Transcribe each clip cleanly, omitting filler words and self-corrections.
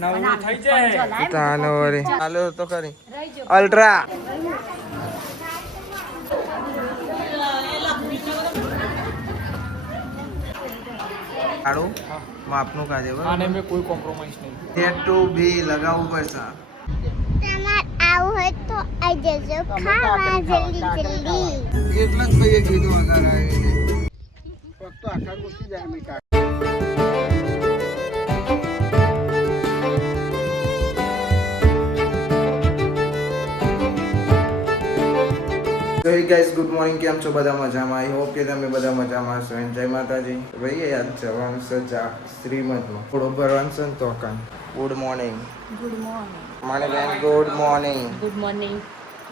નવરું થઈ જાય તાનો વળી ચાલો તો ખરી અલ્ટ્રા આડું માપનું કાજે આને મેં કોઈ કોમ્પ્રોમાઇઝ નહીં. હેડ ટુ બી લગાવવું પડશે. તમારે આવું હોય તો આવી જજો ખાવા જલ્દી જલ્દી. એટલા જ ભાઈએ કીધું વગર આવીને ફક્ત આખા ગુસ્સી જાય મેં કાકા. તો હે ગાઈસ ગુડ મોર્નિંગ, કેમ છો બધા મજામાં? આઈ હોપ કે તમે બધા મજામાં છો. જય માતાજી. ભાઈ યાદ જવાનું છે શ્રીમદમાં થોડો ભરવાનું છે ને તો કાન. Good morning. Good morning. મારે બેન good morning. Good morning.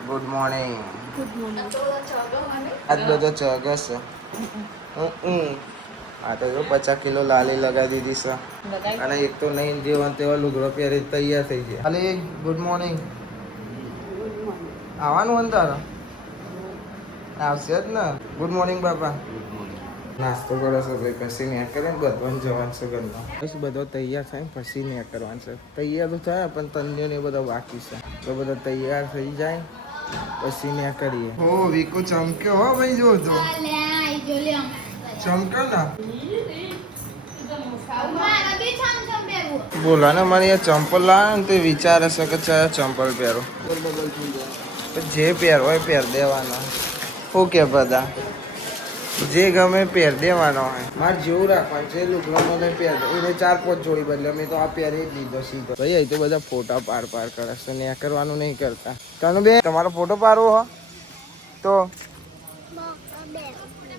Good morning. Good morning. આજ બધો ચગસ છે. આ તો જો 50 કિલો લાલી લગાવી દીધી છે અને એક તો નહીં જેવો તેવો લુગડો પહેરી તૈયાર થઈ ગયા. હાલી ગુડ મોર્નિંગ. આવવાનું અંદર આવશે જ ને. ગુડ મોર્નિંગ બાપા. નાસ્તો કરો છો ભાઈ, પછી ને કરે ને બધવાનું જવાનું છે ઘરમાં. બસ બધો તૈયાર થાય પછી ને કરવાનું છે. તૈયાર તો થાય પણ તંદીઓ ને બધો બાકી છે તો બધો તૈયાર થઈ જાય પછી ને કરીએ. હો વીકો ચમક્યો હો ભાઈ, જોજો ચમક્યો ને. બોલા ને મારી આ ચંપલ લાવે ને તે વિચારે છે કે ચાલ ચંપલ પહેરો. જે પહેરો હોય પહેર દેવાના. શું કે બધા જે ગમે પહેર દેવાનો હોય. મારે જેવું રાખવાનું છે લુગડો મને પહેર દે. એને 4-5 જોડી બદલે મેં તો આ પહેરી જ લીધો સીધો. ભાઈ અહીં તો બધા ફોટા પાર કરે છે ને કરવાનું નહીં કરતા. તને બે તમારો ફોટો પાડવો હો તો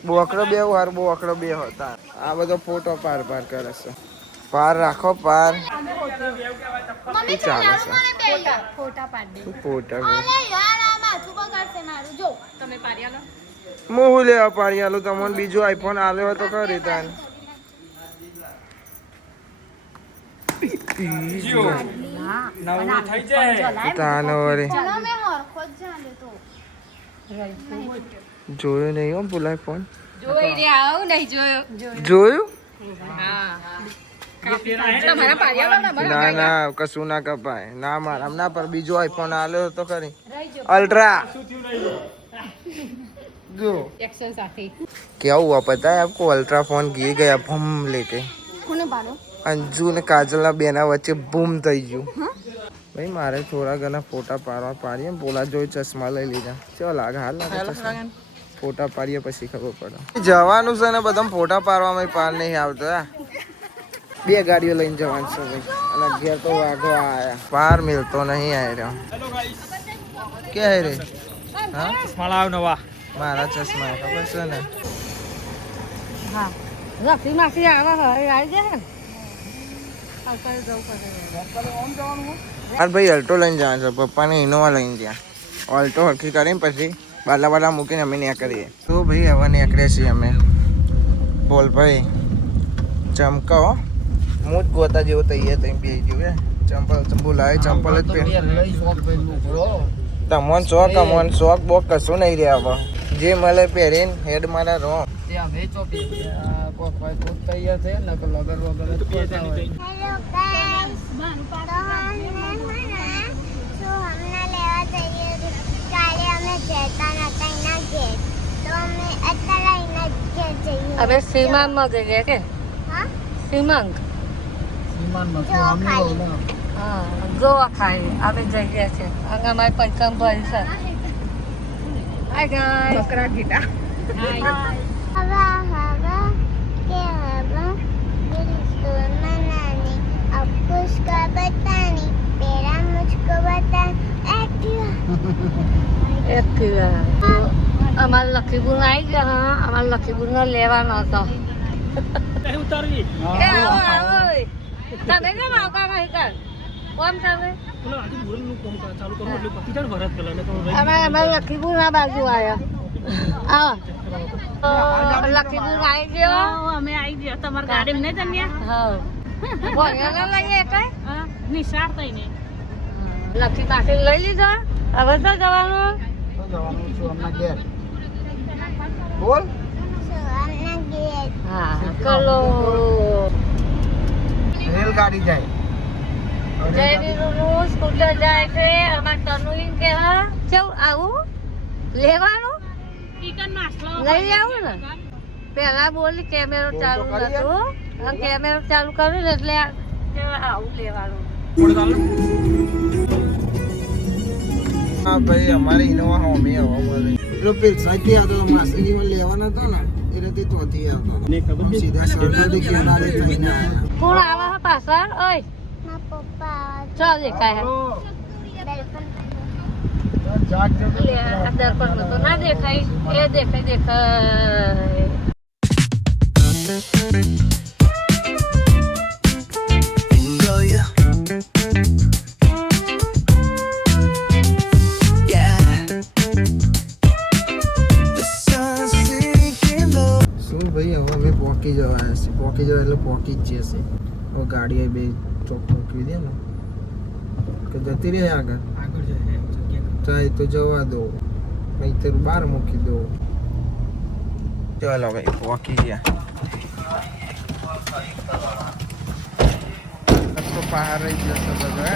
બોકડો બે વાર બોકડો બે હતા. આ બધો ફોટો પાર કરે છે. પાર રાખો પાર. શું ચાલે છે? ફોટા પાડ દે. ફોટા તમે પાડ્યા હું લેવા પાડી આલું તમને. બીજો આઈફોન આલ્યો તો ખરી તાન. નવરું થઈ જાય તાનો વળી જોયું નહીં હો બોલાય ફોન. જોઈ રે આવું નહીં જોયો. જોયું? હા. તમારા પાડ્યા ના ના કશું ના કપાય. ના મારા ના પર બીજો આઈફોન આલ્યો તો ખરી અલ્ટ્રા. जो एक्शन साथी क्या हुआ पता है आपको? अल्ट्रा फोन गिर गया बम लेके. કોને પાડો? अंजू ने काजल बेना वच्चे बूम થઈ ગયું. ભાઈ મારે થોડા ઘણા ફોટા પાડીએ. બોલા જોઈ ચશ્મા લઈ લીધા. ચલ લાગે હાલ ચશ્મા. ફોટા પાડીએ પછી ખબર પડે. જવાનું છે ને બધા ફોટા પાડવામાં પાર નહીં આવતો. 2 ગાડીઓ લઈને જવાનું છે ભાઈ અને ઘેર તો વાઘો આયા. પાર મિલતો નહીં આ રહ્યો. કે હે રે? હા ચશ્મા નવા મારા ચશ્મા ખબર છે ને. હા રફી માસી આવે આવી જાય ને આવતા જવું પડે. મારે ભાઈ અલ્ટો લઈને જવાનું છે. પપ્પાને ઇનોવા લઈને ગયા. અલ્ટો હરખી કરીને પછી બાલા મૂકીને અમે નીકળીએ. તો ભાઈ હવે નીકળીએ છીએ અમે. બોલ ભાઈ ચમકાવો. હું જ ગોતા જેવું તૈયાર થઈ બે ગયું. ચંપલ બોલાવે ચંપલ જ પહેર. તમોન શોખ બોક કશું નહીં રે. હવે જે મળે પહેરીને હેડ મારા રહો. તૈયાર છે ને તો લગર વગર હેલો ગાઈસ, તો હમણાં લેવા જઈએ. કાલે અમે જતા નતા એના ઘેર, તો અમે અત્યારે એના ઘેર જઈએ. હવે સીમાંગમાં જઈએ કે? હા સીમાંગ. જો ખાલી હા જોવા ખાઈ અમે જઈએ છે. આગળ મારી પૈસા ભરી છે. હાય ગાય બકરા ગીટા. હવા કે હવા मेरी स्टोर मनानी अब उसका बतानी मेरा मुझको बता એકટીવા. અમારે લખીપુર આવી ગયા. હા અમારે લખીપુરનો લેવાનો હતો. ઉતારવી એ આવો આવો. તમે કેમ આવતા નહીં કર? કોમ તમે? અમારે લખીપુરના બાજુ આવ્યા. આવો લખીપુર આવી ગયો. અમે આવી ગયા તમારી ગાડી નહીં જમ્યા. હા ભણેલા લઈએ કઈ નિશાળ થઈ ને લખી પાસે લઈ લીધો. હવે તો જવાનું. બોલ सुवर्ण गेट હા ચલો રેલગાડી જાય જયવીરનું સ્કૂટર જાય છે અમાર તનુઈ કે ચલ આવું લેવાનું ચિકન નાસ્તો લઈ આવું ને પેલા બોલી કેમેરો ચાલુ નતો કેમેરો ચાલુ કર્યું ને એટલે આવું લેવાનું હા ભાઈ અમારે ઇનોવા હોમે આવવા મળે એટલો પેસાથી આવતો માસી લેવાના હતા ને એટલે તે તોથી આવતો સીધા સરદાર કિનારે થઈને આવ્યા કોણ આવા હે પાછળ ઓય મારા પપ્પા ચાલ દેખાય હે લે આ દર્પણ તો ના દેખાય એ દેખાય શું ભાઈ હવે અમે પહોંચી જવાયા છે પહોંચી જવા એટલે પહોંચી જ જશે હવે ગાડી બે ચોક મૂકવી દે ને કે જતી રહે આગળ જાય તો જવા દો નહીં તો બહાર મૂકી દો ચાલો ભાઈ પહોંચી ગયા તો બહાર રહી જતો બધો હે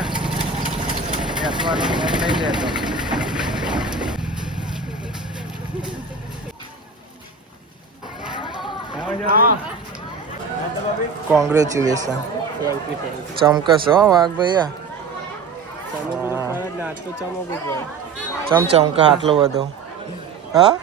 બેસવાનું મન નહીં લેતો કોંગ્રેચ્યુલેશન ચમકસ હો વાઘ ભૈયા ચમકા આટલો બધો હા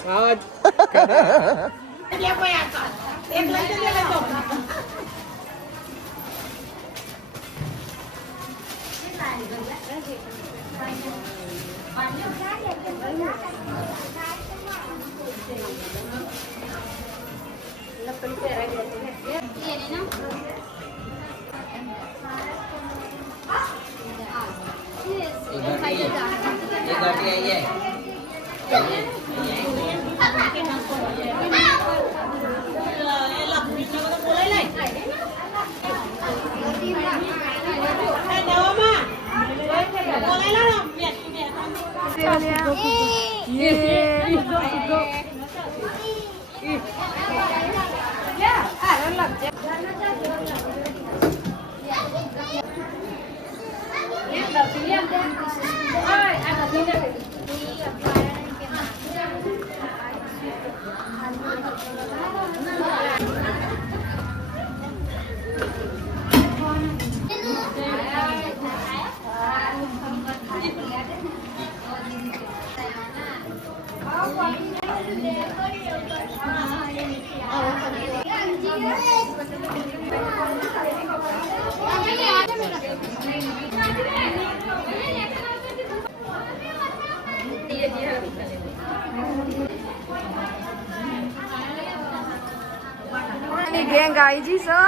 ગેંગ આવી જી સો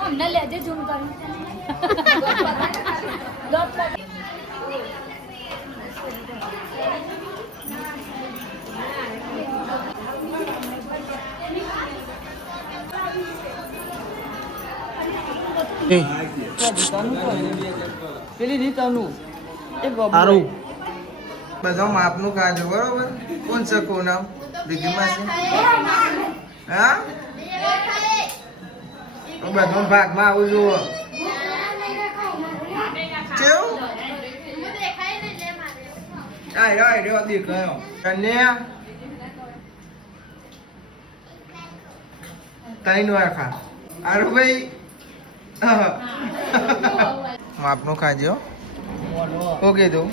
અમને લેજે ઝૂમ કરી પેલી રીતાનું એક સારું બધો માપનું કાઢો બરોબર કોણ છે કોનામ દીદીમાં છે હા બધો ભાગમાં આવું જુઓ કેવું આય દેખાયો કન્યા ત્રણ વાખા આરું ભાઈ માપનું ખાજો ઓકે તું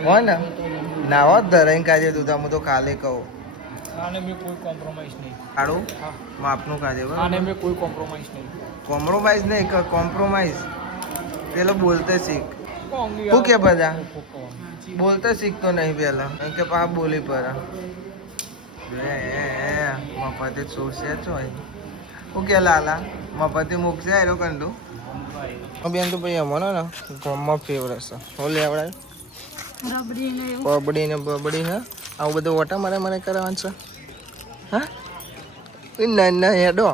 હો ને નાવો જ ધરાઈને કાજે તું તમે તો કાલે કહું આને મેં કોઈ કોમ્પ્રોમાઇઝ નહીં સારું માપનું કાજે આને મેં કોઈ કોમ્પ્રોમાઇઝ નહીં કોમ્પ્રોમાઇઝ નહીં કોમ્પ્રોમાઇઝ પેલો બોલતે શીખ શું કે બધા બોલતે શીખતો નહીં પેલા કે પા બોલી પર મફતે છોડશે છો શું કે લાલા મફતે મૂકશે એ લોકો કંડું બેન તો ભાઈ અમારો ને ગામમાં ફેવરેટ છે હું લેવડાય પબડી ને બબડી હે આવું બધું ઓટા મારે કરવાનું છે હા ના ના હેડો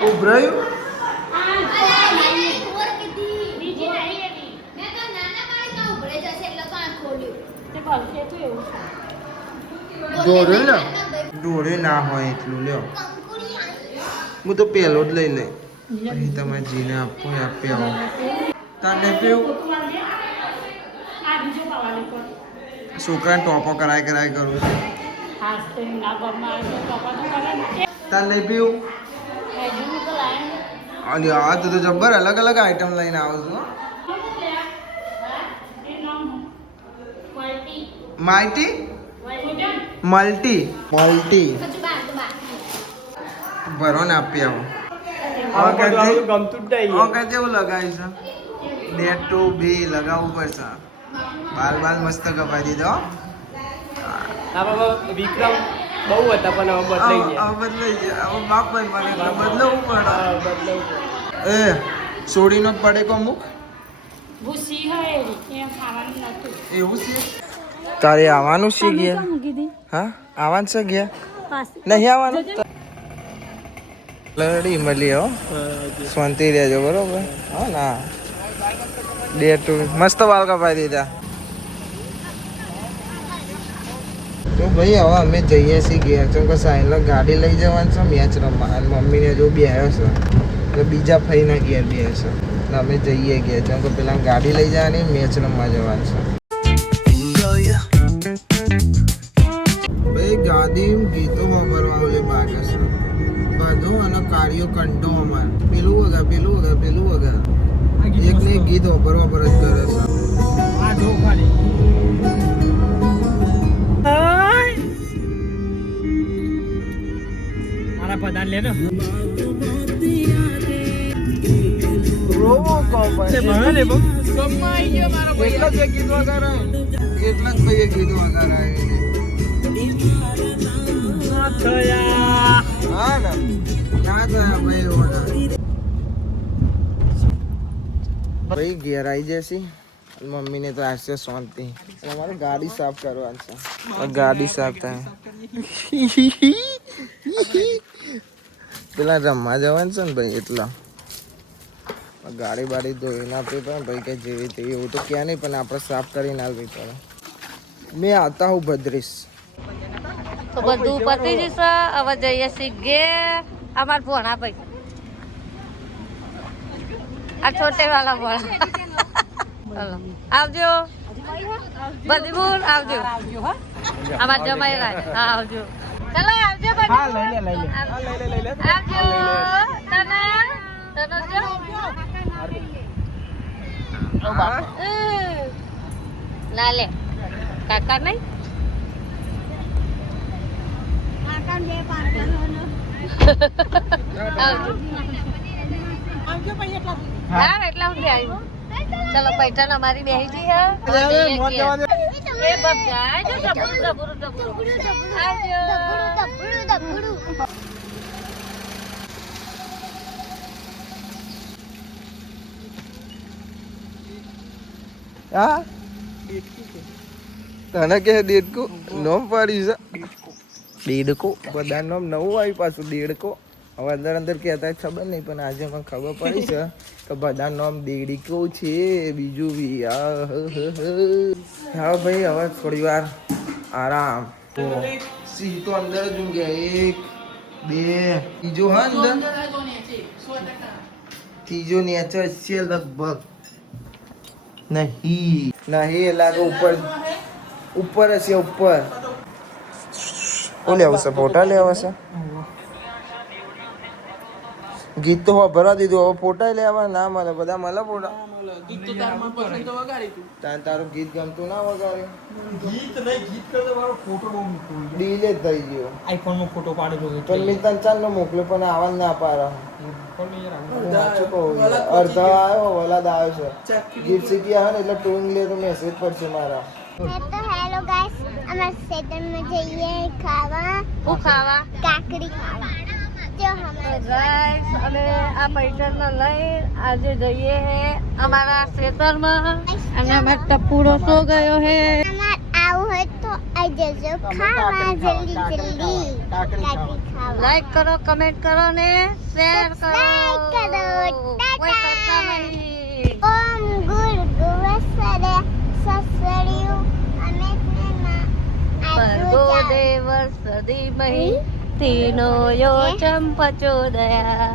ઉભરાયું તે બોલ કે તું એવું દોડ્યું ને દોડ્યું ના હોય એટલું લ્યો હું તો પહેલો જ લઈ લઈ પછી તમારે જીને આપવું એ આપી આવો તને પીવું આ બીજો પાવાલે પર છોકરાને ટોપો કરાય કરું છે હાથ તે ના બરમાં આવે તો પપ્પા તો કરે ને તને પીવું એજુ તો લાય અને આ તો જબ્બર અલગ અલગ આઈટમ લઈને આવો છો હો. એ નામ quality mighty quality multi multi ભરો ને આપી આવો ગમતું જ નહીં ઓકે કેવું લગાવી છે 2 to 2 લગાવવું પડશે બાલ બાલ મસ્ત કપાઈ દીધો આ બાબા વિક્રમ બહુ હતા પણ હવે બદલાઈ ગયા હવે બદલાઈ ગયા હવે બાપ ભાઈ મને એટલે બદલાવવું પડે બદલાવું એ સોડીનો પડે કો મુખ ભૂસી હોય એમ ખાવાનું નતું એવું છે તારે આવવાનું છે ગયા કીધી હા આવવાનું છે ગયા પાસે નહીં આવવાનું લડી મળી હો શાંતિ રહેજો બરોબર હા ના 2 to મસ્ત વાળ કપાઈ દીધા તો ભાઈ હવે અમે જઈએ છીએ ઘેર કેમ કે સાહેલ ગાડી લઈ જવાનું છે મેચ રમવા અને મમ્મીને જો બી આવ્યો છે એટલે બીજા ફઈના ઘેર બી છે એટલે અમે જઈએ ઘેર કેમ કે પેલા ગાડી લઈ જવાની મેચ રમવા જવાનું છે ભાઈ ગાદી ગીતો વાપરવા ઓલે બાકી છે બધું અને કાર્યો કંટો અમાર પેલું વગર એક ને એક ગીત વાપરવા પર જ કરે છે આ જો ખાલી મારા પ્રધાન લે ને રોવો કોમ્પાઈ ભણે ને બહુ એટલા જ ગીત વગાડે એટલા જ ભાઈએ ગીત વગાડે હા ને ના થયા ભાઈ રોવાના ભાઈ ઘેર આવી જશે મમ્મીને તો આવશે શાંતિ અમારે ગાડી સાફ કરવાની છે ગાડી સાફ થાય પેલા રમવા જવાનું છે ને ભાઈ એટલા ગાડી બાડી ધોઈને આપવી પડે ભાઈ કે જેવી તેવી એવું તો ક્યાં નહીં પણ આપણે સાફ કરીને આવવી પડે મેં આવતા હું ભદ્રીશ તો બધું પતી જશે હવે જઈએ છીએ ઘેર અમાર ભોણા ભાઈ આ છોટે વાળા ભોણા ચલો આવજો બધી બોલ આવજો અમાર જમાઈ રાજ હા આવજો ચલો આવજો બધી હા લઈ લે આવજો તને જો ના લે કાકા નહીં હા એટલા હું આવી ચલો પૈઠણ અમારી બેહી જઈ હે એ બબજા જો ડબુરું આવજો હા તને કે દેડકો નોમ પાડ્યું છે દેડકો બધા નામ નવું આવ્યું પાછું દેડકો હવે અંદર અંદર કહેતા ખબર નહીં પણ આજે મને ખબર પડી છે કે બધા નામ દેડકો છે બીજું બી હા ભાઈ હવે થોડી વાર આરામ સિંહ તો અંદર જ ઊંઘ્યા 1 2 ત્રીજો હા અંદર ત્રીજો નેચર છે લગભગ નહીં લાગે ઉપર હશે ઉપર ઓ લેવું છે ફોટા લેવા છે ગીત તો ભરવા દીધું હવે ફોટા લેવા ના મળે બધા મળે ફોટા તારું ગીત ગમતું ના વગાડે ડિલેટ થઈ ગયો આઈફોન માં ફોટો પાડેલો પણ મેં તને ચાલ મોકલ્યો પણ આવાજ ના પાડે અડધા આવ્યો વલાદ આવ્યો છે ગીત શીખી આવે ને એટલે ટોઈંગ લે તો મેસેજ પડશે મારા તો હેલો ગાઈસ અમાર ખેતરમાં જઈએ ખાવા હું ખાવા કાકડી ખાવા જો હમારે ગાઈસ અને આ પૈઠણ લઈ આજે જઈએ હે અમારા ખેતરમાં અને અમાર ટપુડો સો ગયો હે અમાર આવું હોય તો આઈ જજો ખાવા જલ્દી જલ્દી કાકરી ખાવા લાઈક કરો, કમેન્ટ કરો ને શેર કરો. Subscribe કરો. કોઈ કરતા નહીં. ઓમ ગુરુ ગુવસરે સસરિયું અમે ભર્ગો દેવર સદીમહિ તીનો યો ચંપચોદયા.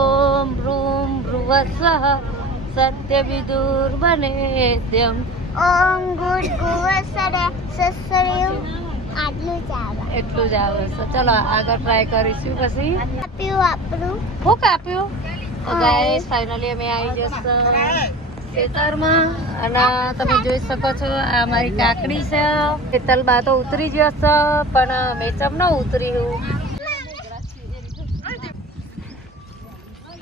ઓમ ભ્રૂમ ભ્રુવસ્વઃ સત્ય વિદુર વનેદ્યમ. ઓમ ગુરુ ગુવસરે સસરિયું આટલું જ આવે એટલું જ આવે છે. ચલો આગળ ટ્રાય કરીશું. પછી આપ્યું આપણું હું કાપ્યું તો ગાઈસ ફાઇનલી અમે આવી જશું ખેતરમાં અને તમે જોઈ શકો છો આ મારી કાકડી છે. ખેતરમાં તો ઉતરી ગયો છે પણ મેચમ ન ઉતર્યું.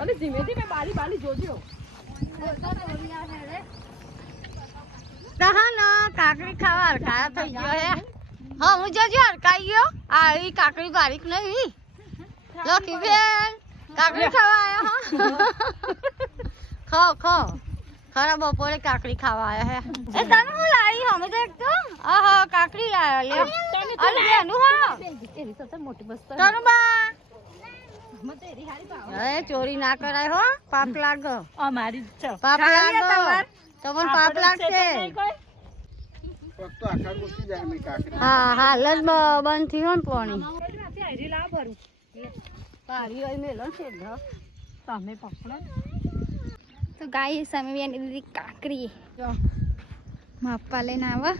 અને ધીમે ધીમે બાલી બાલી જોજો. કાકડી ખાવા હરકાયા થઈ ગયો હે. હા હું જજો હરકાઈ ગયો. આ એ કાકડી બારીક નહીં લકી બેન કાકડી ખાવા આયા હા. ખાઓ ખરા બપોરે કાકડી ખાવા આયા હે. એ તમે હું લાવી અમે તો એક તો આહા કાકડી લાવ્યા લે. અરે બેનું હા એરી તો મોટી મસ્ત તરુબા એ ચોરી ના કરાય હો. પાપ લાગો અમારી છે પાપ લાગો તમને પાપ લાગશે. હા હાલ જ બંધ થયું ને પાણી. પારી હોય મેલો છે તમે પકડો. તો ગાય સામે દીદી કાકરી માપવા લઈને આવા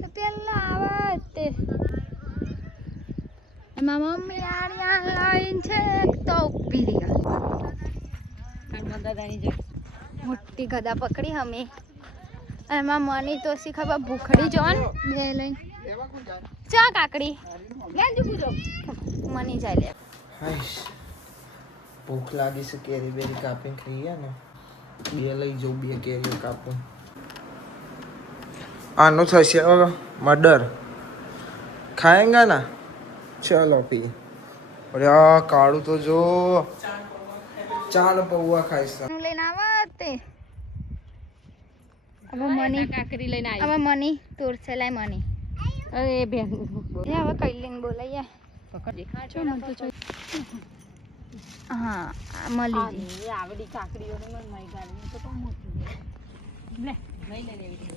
તો પેલા આવા તે એમાં મમ્મી આર્યા લાઈન છે તો ઉભી રહી મોટી ગદા પકડી અમે એમાં મની તો શી ખબર ભૂખડી જોન બે લઈ ચા કાકડી મની જાય લે. હાઈશ ભૂખ લાગી છે. કેરી બેરી કાપીને ખાઈએ ને. બે લઈ જાઉં, 2 કેરીઓ કાપું. આનું થશે મર્ડર. ખાएंगा ना चलो पी. अरे आ काળું તો જો ચાલ પૌવા ખાઈશ. લઈને આવા તે હવે મની કાકરી લઈને આવી. હવે મની તોર છે લાય મની. અરે બેન એ હવે કઈ લઈને બોલાય હા મળી ગઈ. આવડી કાકડીઓને મને મારી ગાડી તો બહુ મોટી લે લઈ લેવી.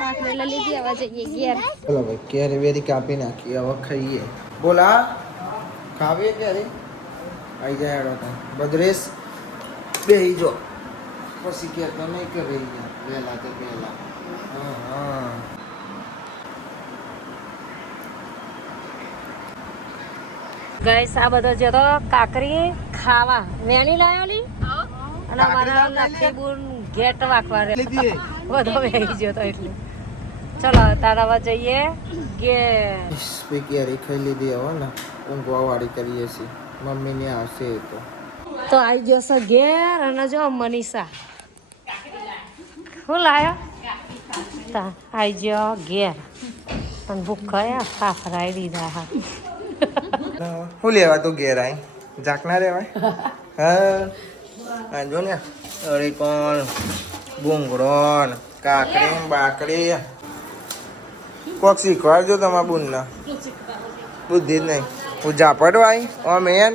કાકરી લઈ લીધી હવે જઈએ ઘેર. ચલો ભાઈ કેરી બેરી કાપી નાખી હવે ખાઈએ. બોલા ખાવી કેરી આવી જાય હેડો તો બદ્રેશ બેહી જો પછી કહેતો નહીં કે રહી ગયા પહેલા તો પહેલા. હા ગાઈસ આ બધો જે તો કાકરી ખાવા વેણી લાવેલી અને અમારા લખીબુન ગેટ વાકવા બધો વેહી ગયો તો એટલે ચલો તારાવા જઈએ કે કેરી ખાઈ લીધી હવે ને ઊંઘવા વાળી કરીએ છીએ. મમ્મીને આવશે એ તો આવી જશે ઘેર અને જો મનીષા શું લાયો આવી ગયો ઘેર પણ ભૂખ ફાફરાઈ દીધા હા. શું લેવા તું ઘેર આઈ ઝાકના રેવાય. હા જો ને અરે કોણ ભૂંગળો કાકડી બાકડી કોક શીખવાડજો તમારા બુનને. બુદ્ધિ જ નહીં. હું ઝાપડો આવી ઓમ એન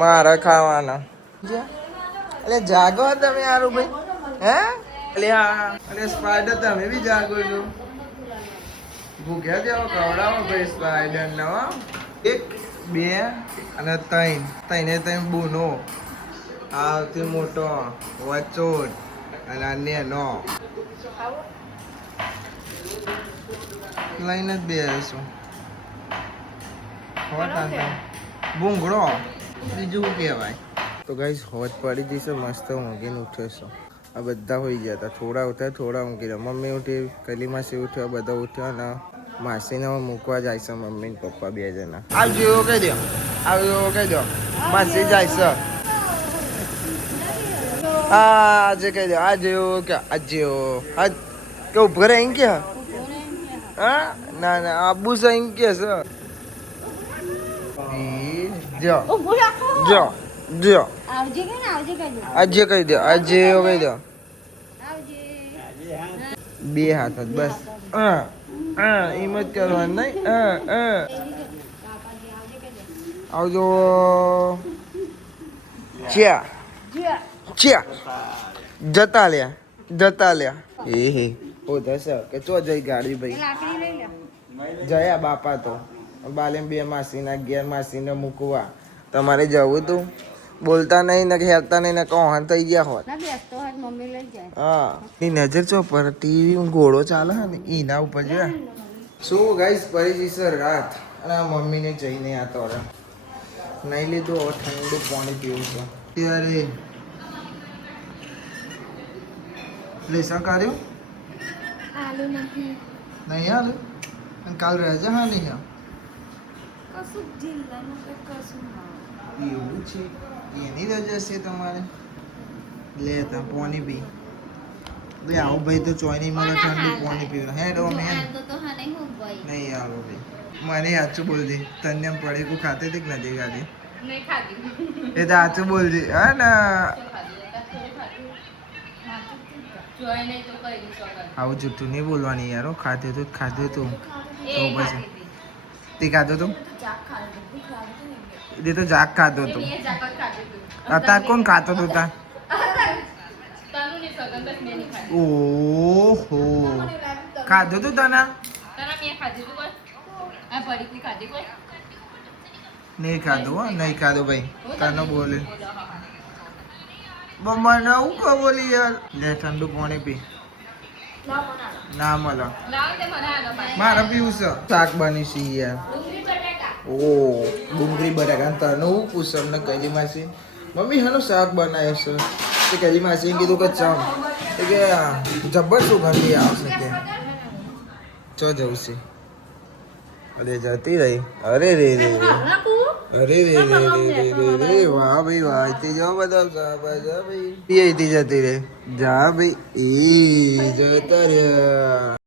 મારે ખાવાના. એટલે જાગો તમે યારું ભાઈ. હે એટલે હા એટલે સ્પાઈડર તમે બી જાગો છો. ભૂખ્યા જાઓ ખવડાવો ભાઈ સ્પાઈડર ને. 1 2 અને 3 બુનો આવતી મોટો વચોટ અને નેનો લઈને જ બેસીશું. ભૂંગળો બીજું કહેવાય. તો ગાઈસ હોજ પડી જશે મસ્ત ઊંઘીને ઉઠ્યો. આ બધા હોઈ ગયા હતા. થોડા ઉઠ્યા થોડા ઊંઘી રહ્યા. મમ્મી ઉઠી કલી માસી ઉઠ્યા બધા ઉઠ્યા અને માસીને મૂકવા જાય છે મમ્મી ને પપ્પા 2 જણા. આવજો એવું કહી દો આવજો કહી દો માસી જાય છે. આજે કહી દો આજે કે આજે આજ કે ઉભરે અહીં કે હા ના ના આબુ છે અહીં કે છે. જો જો જો આવજે કે ને આવજે કહેજો આજે કહી દો આજે એવું કહી દો. બે હાથ જ બસ એમ જ કરવાનું નહીં આવજો ચ્યા જતા લ્યા એ હે ઓ થશે કે ચો જઈ ગાડી ભાઈ જયા બાપા તો બાલે બે માસીના ઘેર માસીને મૂકવા તમારે જવું તું બોલતા નહીં ને હેરતા નહીં ને કહો થઈ ગયા હોત હા ની નજર ચો પર ટીવી ઘોડો ચાલે ને એના ઉપર જોયા શું ગાઈસ પડી સર રાત અને આ મમ્મીને જઈને આ તો નહીં લીધું હવે ઠંડુ પાણી પીવું છે ત્યારે લેસા કર્યું નહીં હાલ અને કાલ રજા હા નહીં એવું છે એની રજા છે તમારે લે તા પાણી પી લે આવું ભાઈ તો ચોઈ નહીં મળે ઠંડુ પાણી પીવું હે ડો મેં નહીં આવો ભાઈ મને સાચું બોલજે તને પડે કો ખાતે હતી કે નથી ખાતી એ તો સાચું બોલજે હા ને આવું જૂઠું નહીં બોલવાની યાર ખાધું તો ખાધું તું તો પછી તે ખાધું તું એ તો જાગ ખાધો તું અત્યારે કોણ ખાતો તું તા ઓહો ખાધું તું તને નહીં ખાધું હો નહીં ખાધું ભાઈ તને બોલે મને હું કહો બોલી યાર લે ઠંડુ પાણી પી ના મળે મારે પીવું છે શાક બની છે યાર ઓ ડુંગળી બટાકા તને હું પૂછમ ને કલી માસી મમ્મી હાનું શાક બનાવે છે તે કલી માસી કીધું કે ચમ કે જબ્બર સુગંધી આવશે કે ચો જવું છે અરે જતી રહી અરે રે રે અરે રે રે વાહ ભાઈ વાહ તે જાઓ બધા ભાઈ જતી રે જા ભાઈ એ જતા રહ્યા